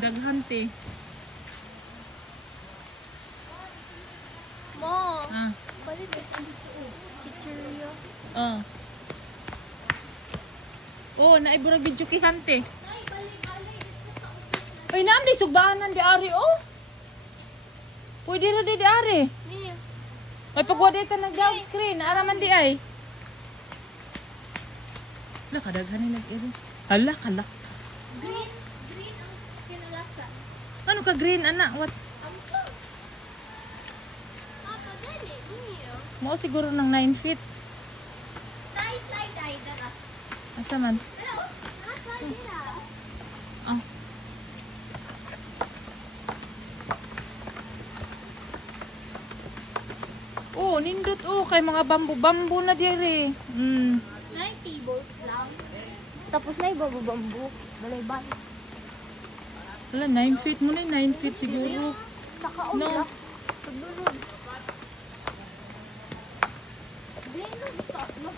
Daghante. Mo. Ah. Balik ito. Chichiryo. Oh. Oh, naiburag video kihante. Ay, naam di sugbahanan di ari oh. Pwede ra di ari. Niya. Ay pagwade ka nag-down screen, araman di ay. Hala, kadaghan ni nag-iro. Hala, kala. Green ang kinalasa. Ano ka green, anak? What? Amko. Papa, dali. Niya. Mao siguro ng 9 feet. Slide, dara. Asa man? Pero, nasa dira. Ah. Oh, nindot oh. Kay mga bambu-bambu na diri. Na table lang. Tapos na ibababambu. Balay-balay. Wala, 9 feet mo na 9 feet siguro. Saka No. Pagdulog. Green ka. No.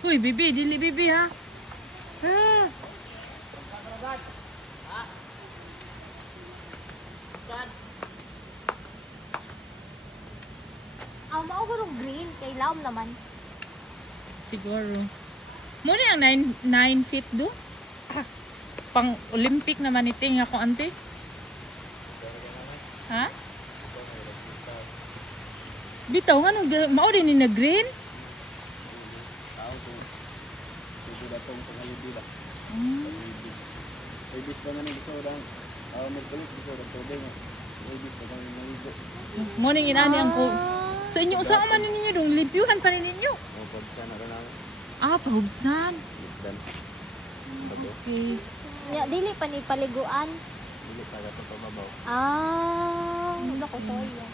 Uy, bibi, dili bibi ha. Ah. Mao gurong green. Kay laom naman. Siguro. Muna ang 9 feet do? Pang Olympic naman iting ako ante. Ha? Bitaw nga no, mao din ni na green. Morning inani ang ko. So inyo usa man ninyo dong libyuhan pa ninyo. Ah, pahubsan. Okay. Ya, dili pa ni paliguan. Loko soyong.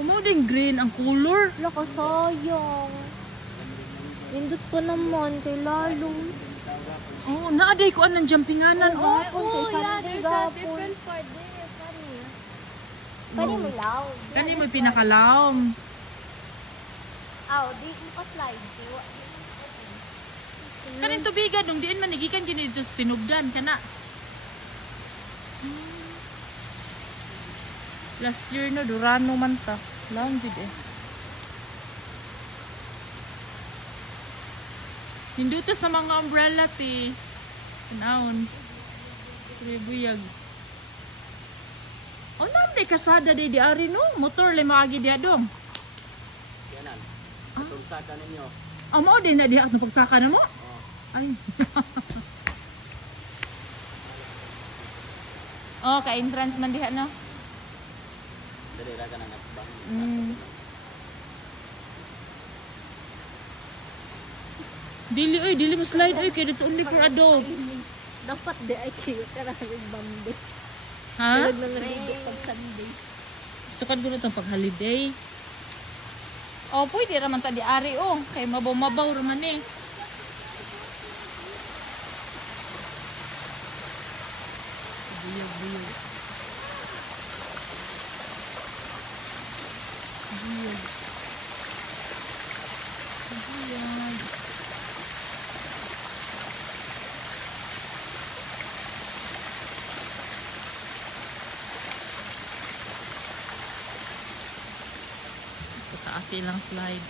Umo din green ang color. Loko soyong. Indot ko naman kay lalong. Oh, naaday ko anang jumpinganan oh. Gapon. Kani mo law. Kani mo pinakalaom. Aw, di mo pa slide. Kanin tubigan dong diin man nagikan gini dito sa tinubdan kana. Last year no Durano man ta. Laon gid eh. Hinduta sa mga umbrella ti. Naon. Ribuyag. O nande kasada di ari no? Motor le maagi diha dong. Yanan. Pagsaka ninyo. Mao din na diha atong pagsaka na mo? Ay. Oh, ka-entrance man diha no? Dali ra ka na nagbang. Dili mo slide oy kay it's only for adult. Dapat di ay kayo karang bambi. Ha? Nangaligo pag Sunday. Sukad ko na itong pag-holiday. Oh, pwede raman ta di ari oh. Kay mabaw-mabaw raman eh. Buyag. Pataas ilang slide.